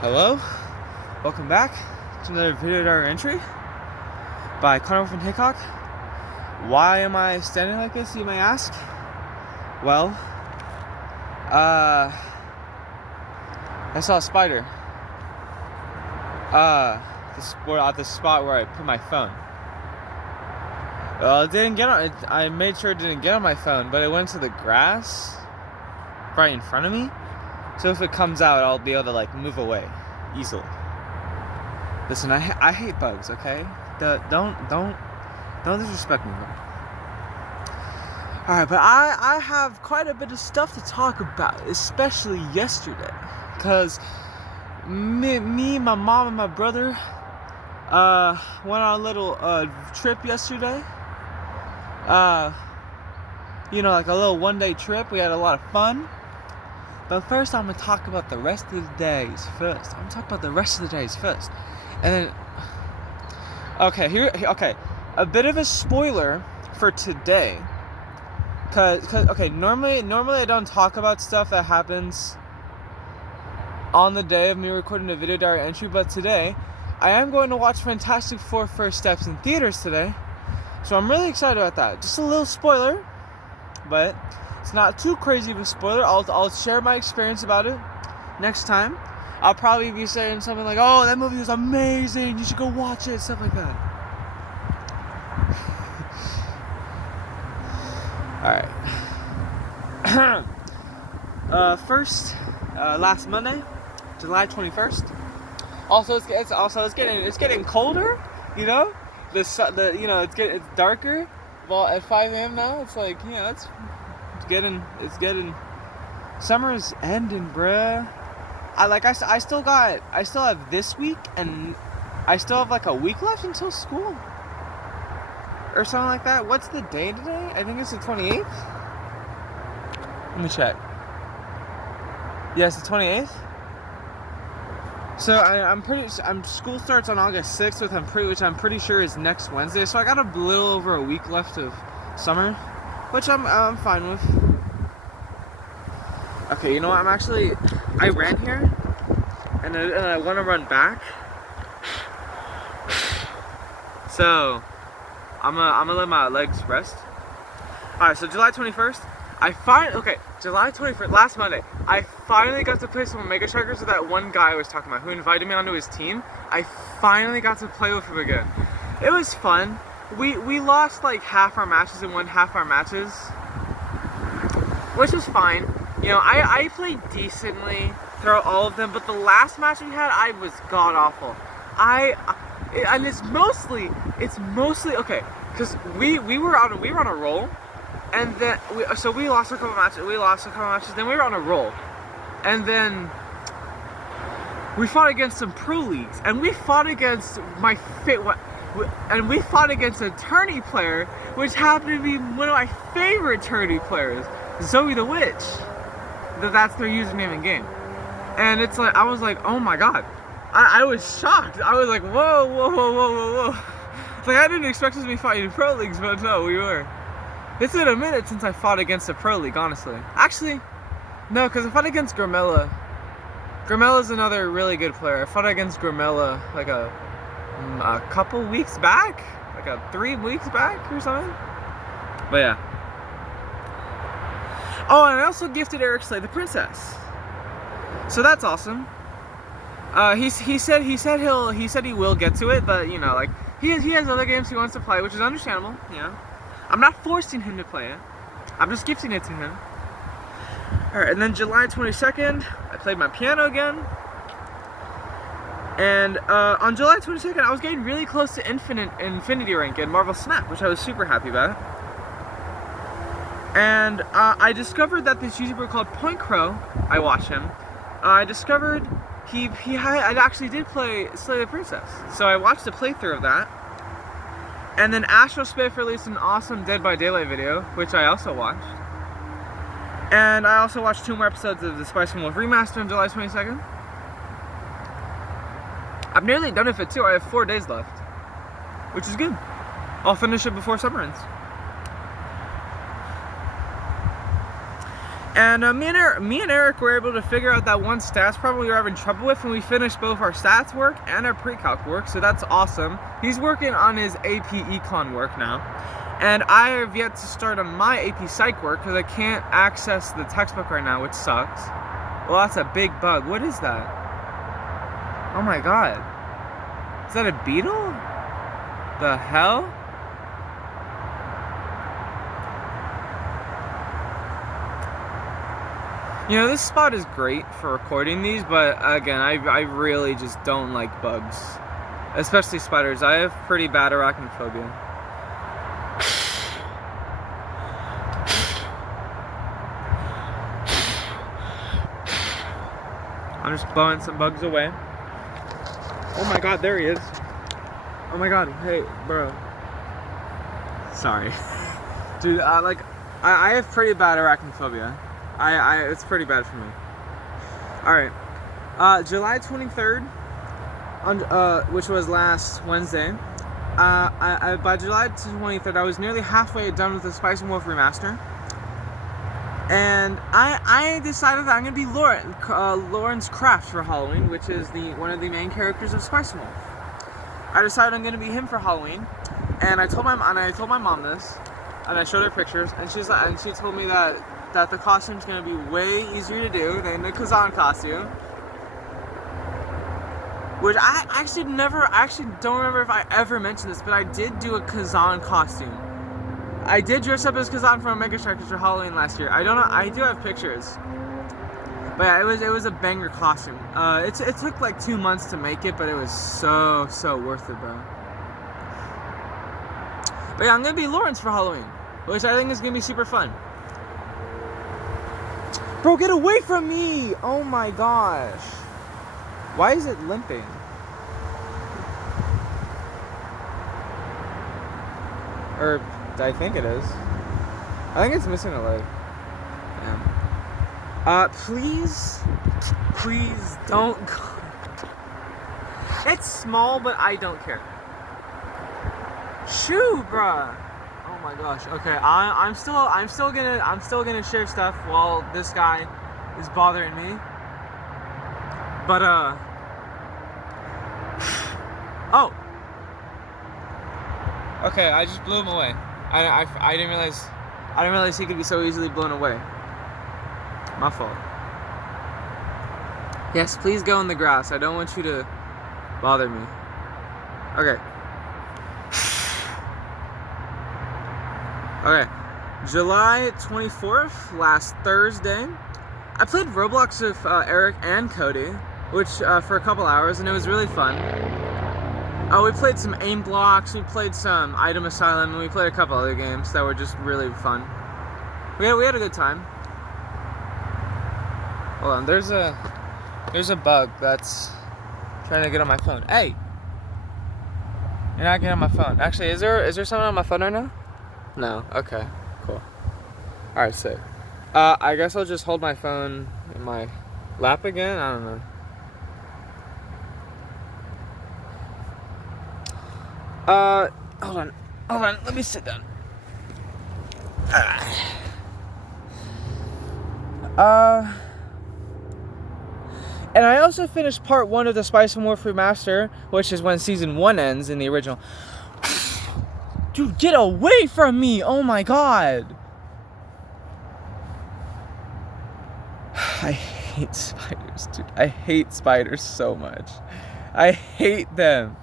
Hello, welcome back to another video diary entry by Connor from Hickok. Why am I standing like this, you may ask? Well, I saw a spider at the spot where I put my phone. Well, it didn't get on. I made sure it didn't get on my phone, but it went to the grass right in front of me. So if it comes out, I'll be able to like move away easily. Listen, I hate bugs. Okay, don't disrespect me. All right, but I have quite a bit of stuff to talk about, especially yesterday, cause me, my mom, and my brother went on a little trip yesterday. Like a little one-day trip. We had a lot of fun. But first, I'm gonna talk about the rest of the days first. And then, okay, a bit of a spoiler for today. Cause normally I don't talk about stuff that happens on the day of me recording a video diary entry, but today, I am going to watch Fantastic Four: First Steps in theaters today. So I'm really excited about that. Just a little spoiler, but it's not too crazy of a spoiler. I'll share my experience about it next time. I'll probably be saying something like, "Oh, that movie was amazing. You should go watch it," stuff like that. All right. First, last Monday, July 21st. Also, it's getting colder. You know, it's darker. Well, at 5 a.m. now, it's like it's getting summer is ending, bruh. I still have this week, and I still have like a week left until school or something like that. What's the day today? I think it's the 28th. Let me check. Yes, the 28th. So school starts on August 6th, which I'm pretty sure is next Wednesday. So I got a little over a week left of summer, which I'm fine with. Okay, you know what? I ran here, and I want to run back. So I'm gonna let my legs rest. All right. So July 21st. July 21st, last Monday, I finally got to play some Omega Strikers with that one guy I was talking about who invited me onto his team. I finally got to play with him again. It was fun. We lost like half our matches and won half our matches, which was fine. You know, I played decently throughout all of them, but the last match we had, I was god awful. And it's mostly okay, because we were on a roll. And then we lost a couple matches. Then we were on a roll, and then we fought against some pro leagues, and we fought against a tourney player, which happened to be one of my favorite tourney players, Zoe the Witch. That's their username in game, and it's like I was like, oh my god, I was shocked. I was like, whoa. Like I didn't expect us to be fighting in pro leagues, but no, we were. It's been a minute since I fought against a pro league, honestly. Actually, no, because I fought against Grimella. Grimella's another really good player. I fought against Grimella like a couple weeks back, like 3 weeks back or something. But yeah. Oh, and I also gifted Eric Slay the Princess. So that's awesome. He said he will get to it, but you know, like he has other games he wants to play, which is understandable. You know. I'm not forcing him to play it. I'm just gifting it to him. Alright, and then July 22nd, I played my piano again. And on July 22nd, I was getting really close to Infinity rank in Marvel Snap, which I was super happy about. And I discovered that this YouTuber called Point Crow, I watch him, I discovered I actually did play Slay the Princess. So I watched a playthrough of that. And then Astrospiff released an awesome Dead by Daylight video, which I also watched. And I also watched 2 more episodes of the Spice and Wolf Remaster on July 22nd. I'm nearly done with it too. I have 4 days left, which is good. I'll finish it before summer ends. And me and Eric were able to figure out that one stats problem we were having trouble with, and we finished both our stats work and our pre-calc work, so that's awesome. He's working on his AP Econ work now. And I have yet to start on my AP Psych work because I can't access the textbook right now, which sucks. Well, that's a big bug. What is that? Oh my god. Is that a beetle? The hell? You know, this spot is great for recording these, but again, I really just don't like bugs. Especially spiders. I have pretty bad arachnophobia. I'm just blowing some bugs away. Oh my god, there he is. Oh my god, hey, bro. Sorry. Dude, I have pretty bad arachnophobia. It's pretty bad for me. Alright. July 23rd, which was last Wednesday, by July 23rd, I was nearly halfway done with the Spice and Wolf remaster. And I decided that I'm going to be Lawrence Kraft for Halloween, which is one of the main characters of Spice and Wolf. I decided I'm going to be him for Halloween, and I told my mom this, and I showed her pictures, and she told me that the costume's going to be way easier to do than the Kazan costume. Which I actually don't remember if I ever mentioned this, but I did do a Kazan costume. I did dress up as Kazan from Omega Strikers for Halloween last year. I do have pictures. But yeah, it was a banger costume. It took like 2 months to make it, but it was so worth it, bro. But yeah, I'm gonna be Lawrence for Halloween, which I think is gonna be super fun. Bro, get away from me! Oh my gosh. Why is it limping? Or I think it is. I think it's missing a leg. Yeah. Please don't go. It's small, but I don't care. Shoo, bruh. Oh my gosh. Okay, I'm still gonna share stuff while this guy is bothering me. But oh. Okay, I just blew him away. I didn't realize he could be so easily blown away. My fault. Yes, please go in the grass. I don't want you to bother me. Okay. Okay. July 24th, last Thursday, I played Roblox with Eric and Cody, which for a couple hours, and it was really fun. We played some aim blocks, we played some Item Asylum, and we played a couple other games that were just really fun. We had a good time. Hold on, there's a bug that's trying to get on my phone. Hey! You're not getting on my phone. Actually, is there something on my phone right now? No. Okay. Cool. Alright, sick. I guess I'll just hold my phone in my lap again? I don't know. Hold on, let me sit down. And I also finished part 1 of the Spice and Wolf Remaster, which is when Season 1 ends in the original. Dude, get away from me! Oh my god! I hate spiders, dude. I hate spiders so much. I hate them.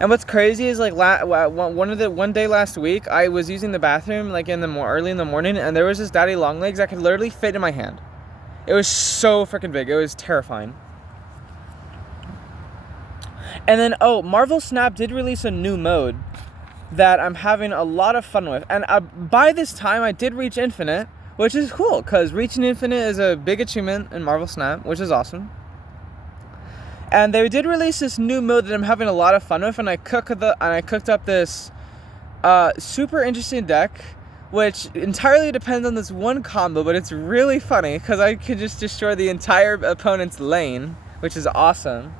And what's crazy is like one day last week, I was using the bathroom like early in the morning, and there was this daddy long legs that could literally fit in my hand. It was so freaking big. It was terrifying. And then Marvel Snap did release a new mode that I'm having a lot of fun with. And by this time, I did reach Infinite, which is cool because reaching Infinite is a big achievement in Marvel Snap, which is awesome. And they did release this new mode that I'm having a lot of fun with, and I cooked up this super interesting deck, which entirely depends on this one combo, but it's really funny because I could just destroy the entire opponent's lane, which is awesome.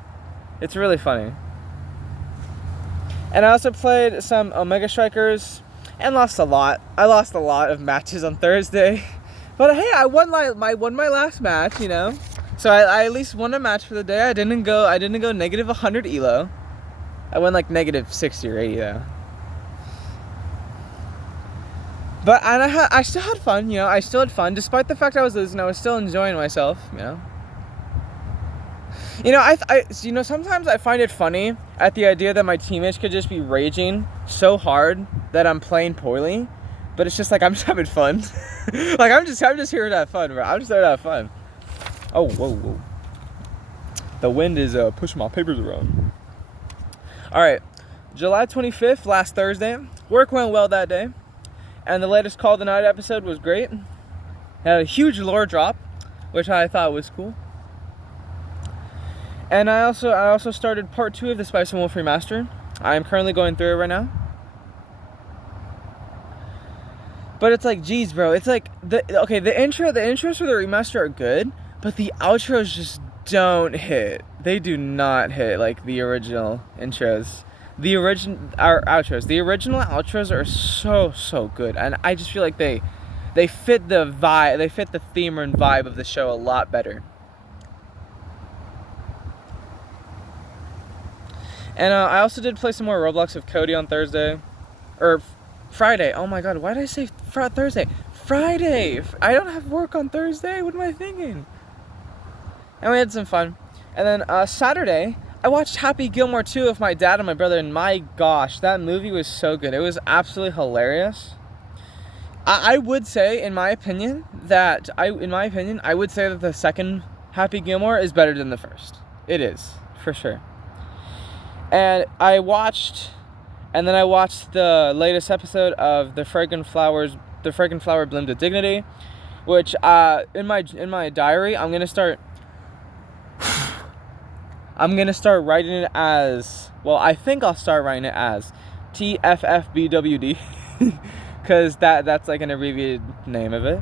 It's really funny. And I also played some Omega Strikers and lost a lot. I lost a lot of matches on Thursday. But hey, I won my last match, you know. So I at least won a match for the day. I didn't go negative 100 elo. I went like negative 60 or 80 though. But I still had fun, you know. I still had fun despite the fact I was losing. I was still enjoying myself, you know. You know, sometimes I find it funny at the idea that my teammates could just be raging so hard that I'm playing poorly, but it's just like I'm just having fun. Like I'm just here to have fun, bro. I'm just there to have fun. Oh, whoa. The wind is pushing my papers around. All right, July 25th, last Thursday. Work went well that day, and the latest Call the Night episode was great. Had a huge lore drop, which I thought was cool. And I also started part 2 of the Spice and Wolf remaster. I am currently going through it right now. But it's like, geez, bro. It's like the intros for the remaster are good, but the outros just don't hit. They do not hit like the original intros. The original outros are so good, and I just feel like they fit the vibe, they fit the theme and vibe of the show a lot better. And I also did play some more Roblox with Cody on Thursday. Or Friday. Oh my god, why did I say Thursday? Friday! I don't have work on Thursday. What am I thinking? And we had some fun. And then Saturday, I watched Happy Gilmore 2 with my dad and my brother. And my gosh, that movie was so good. It was absolutely hilarious. I would say, in my opinion, I would say that the second Happy Gilmore is better than the first. It is, for sure. And I watched the latest episode of the Fragrant Flower Bloom to Dignity, which in my diary I'm gonna start writing it as, well, I think I'll start writing it as TFFBWD because that's like an abbreviated name of it.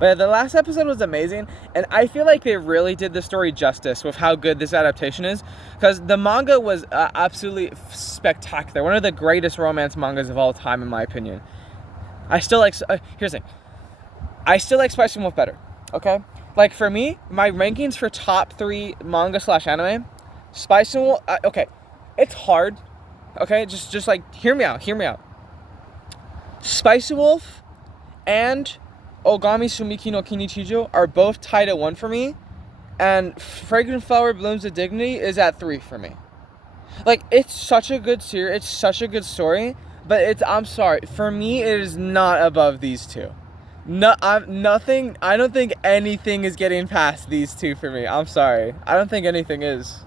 But the last episode was amazing, and I feel like they really did the story justice with how good this adaptation is, because the manga was absolutely spectacular. One of the greatest romance mangas of all time, in my opinion. I still like, here's the thing. I still like Spice and Wolf better, okay? Like, for me, my rankings for top 3 manga/anime, Spice and Wolf, okay, it's hard, okay? Just like, hear me out. Spice and Wolf and Ogami Sumiki no Kinichijo are both tied at 1 for me, and Fragrant Flower Blooms of Dignity is at 3 for me. Like, it's such a good series, it's such a good story, but I'm sorry, for me, it is not above these two. I don't think anything is getting past these two for me. I'm sorry. I don't think anything is,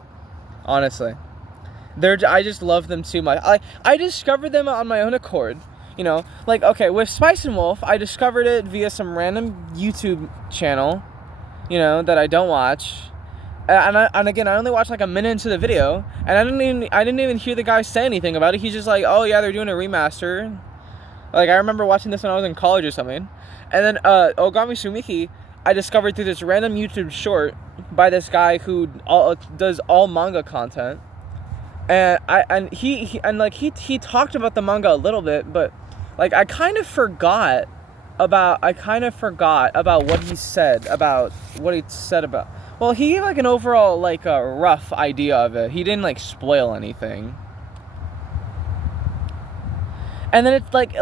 honestly. I just love them too much. I discovered them on my own accord. You know, like, okay, with Spice and Wolf, I discovered it via some random YouTube channel, you know, that I don't watch. And again, I only watched like a minute into the video, and I didn't even hear the guy say anything about it. He's just like, oh yeah, they're doing a remaster. Like, I remember watching this when I was in college or something. And then Ogami Sumiki, I discovered through this random YouTube short by this guy who does all manga content. And he talked about the manga a little bit, but like I kind of forgot about what he said about. Well, he gave like an overall like a rough idea of it. He didn't like spoil anything. And then it's like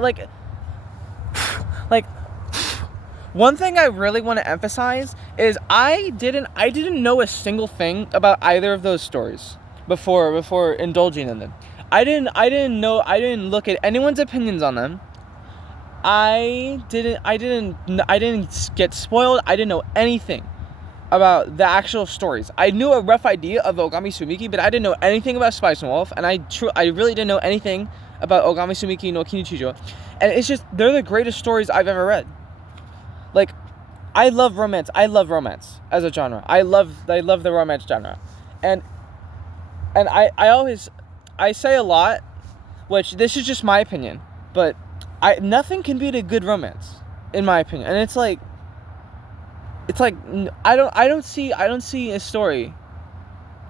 one thing I really want to emphasize is I didn't know a single thing about either of those stories before indulging in them. I didn't look at anyone's opinions on them. I didn't get spoiled. I didn't know anything about the actual stories. I knew a rough idea of Ogami Sumiki, but I didn't know anything about Spice and Wolf, and I really didn't know anything about Ogami Sumiki no Kinichijo. And it's just, they're the greatest stories I've ever read. Like, I love romance. I love romance as a genre. I love the romance genre. And I say a lot, which this is just my opinion, but nothing can beat a good romance, in my opinion. And it's like I don't see a story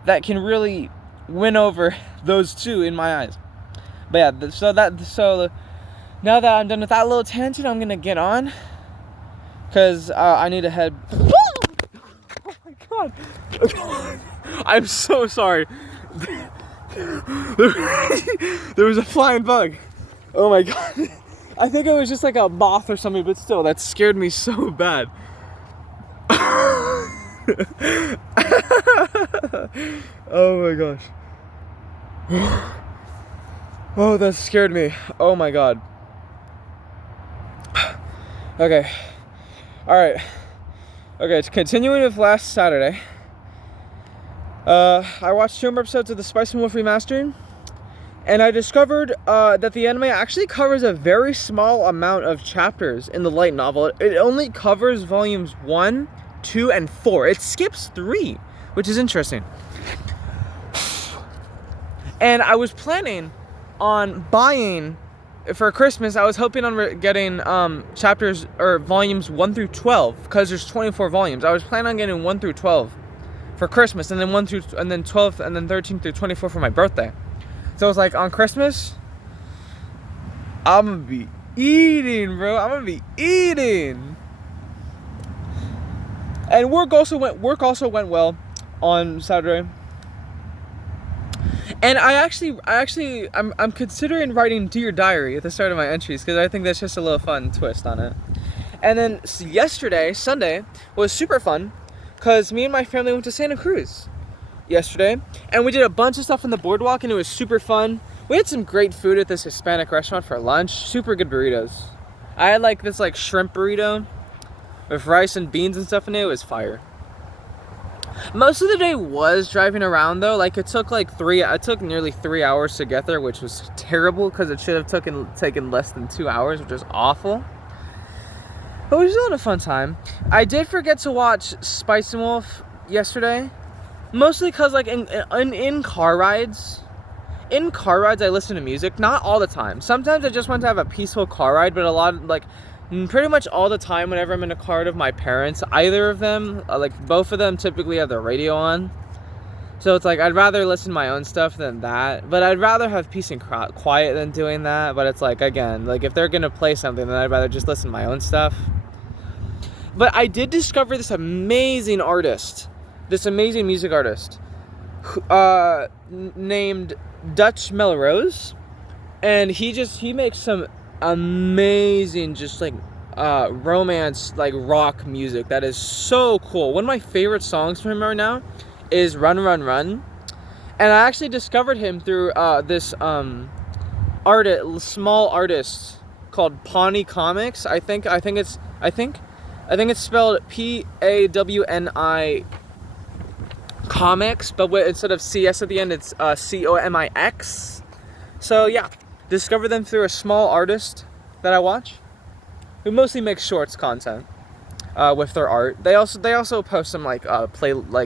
that can really win over those two in my eyes. But yeah, so now that I'm done with that little tangent, I'm gonna get on, cause I need to head. Oh my god! I'm so sorry. There was a flying bug. Oh my god! I think it was just like a moth or something, but still, that scared me so bad. Oh my gosh. Oh, that scared me. Oh my god. Okay. Alright. Okay, continuing with last Saturday. I watched 2 more episodes of the Spice and Wolf Remastered, and I discovered that the anime actually covers a very small amount of chapters in the light novel. It only covers volumes 1, 2, and 4. It skips 3, which is interesting. And I was planning on buying, for Christmas, I was hoping on getting chapters, or volumes 1 through 12, because there's 24 volumes. I was planning on getting 1 through 12 for Christmas, and then 12, and then 13 through 24 for my birthday. So it's like, on Christmas, I'm gonna be eating, bro. I'm gonna be eating. And work also went well on Saturday. And I'm considering writing Dear Diary at the start of my entries, because I think that's just a little fun twist on it. And then yesterday, Sunday, was super fun, because me and my family went to Santa Cruz yesterday, and we did a bunch of stuff on the boardwalk, and it was super fun. We had some great food at this Hispanic restaurant for lunch. Super good burritos. I had like this like shrimp burrito with rice and beans and stuff in it. It was fire. Most of the day was driving around though. Like it took nearly 3 hours to get there, which was terrible, because it should have taken less than 2 hours, which was awful. But we were still had a fun time. I did forget to watch Spice and Wolf yesterday, mostly because like in car rides, I listen to music. Not all the time. Sometimes I just want to have a peaceful car ride, but pretty much all the time whenever I'm in a car with my parents, either of them, both of them typically have the radio on. So it's like, I'd rather listen to my own stuff than that. But I'd rather have peace and quiet than doing that. But it's like, again, like if they're going to play something, then I'd rather just listen to my own stuff. But I did discover this amazing music artist, named Dutch Melrose. And he makes some amazing romance rock music that is so cool. One of my favorite songs from him right now is Run Run Run, and I actually discovered him through this small artist called Pawnee Comics. I think it's spelled Pawni Comics, but instead of CS at the end, it's Comix. So yeah, discovered them through a small artist that I watch, who mostly makes shorts content with their art. They also post some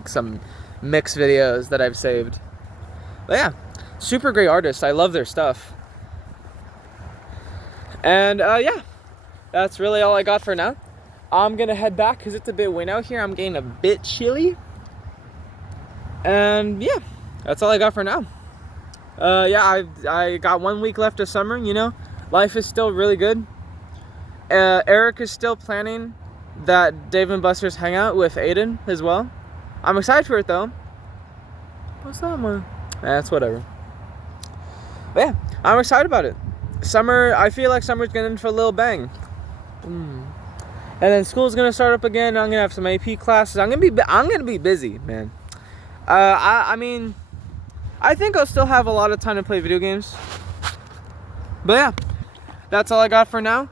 some mix videos that I've saved. But yeah, super great artists. I love their stuff. And yeah, that's really all I got for now. I'm gonna head back because it's a bit windy out here. I'm getting a bit chilly. And yeah, that's all I got for now. Yeah, I got 1 week left of summer, you know. Life is still really good. Eric is still planning that Dave and Buster's hangout with Aiden as well. I'm excited for it though. What's that one? That's whatever. But yeah, I'm excited about it. Summer, I feel like summer's getting in for a little bang. And then school's gonna start up again. I'm gonna have some AP classes. I'm gonna be busy, man. I mean, I think I'll still have a lot of time to play video games. But yeah, that's all I got for now.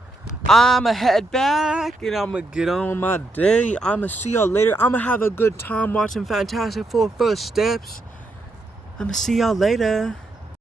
I'ma head back and I'ma get on with my day. I'ma see y'all later. I'ma have a good time watching Fantastic Four First Steps. I'ma see y'all later.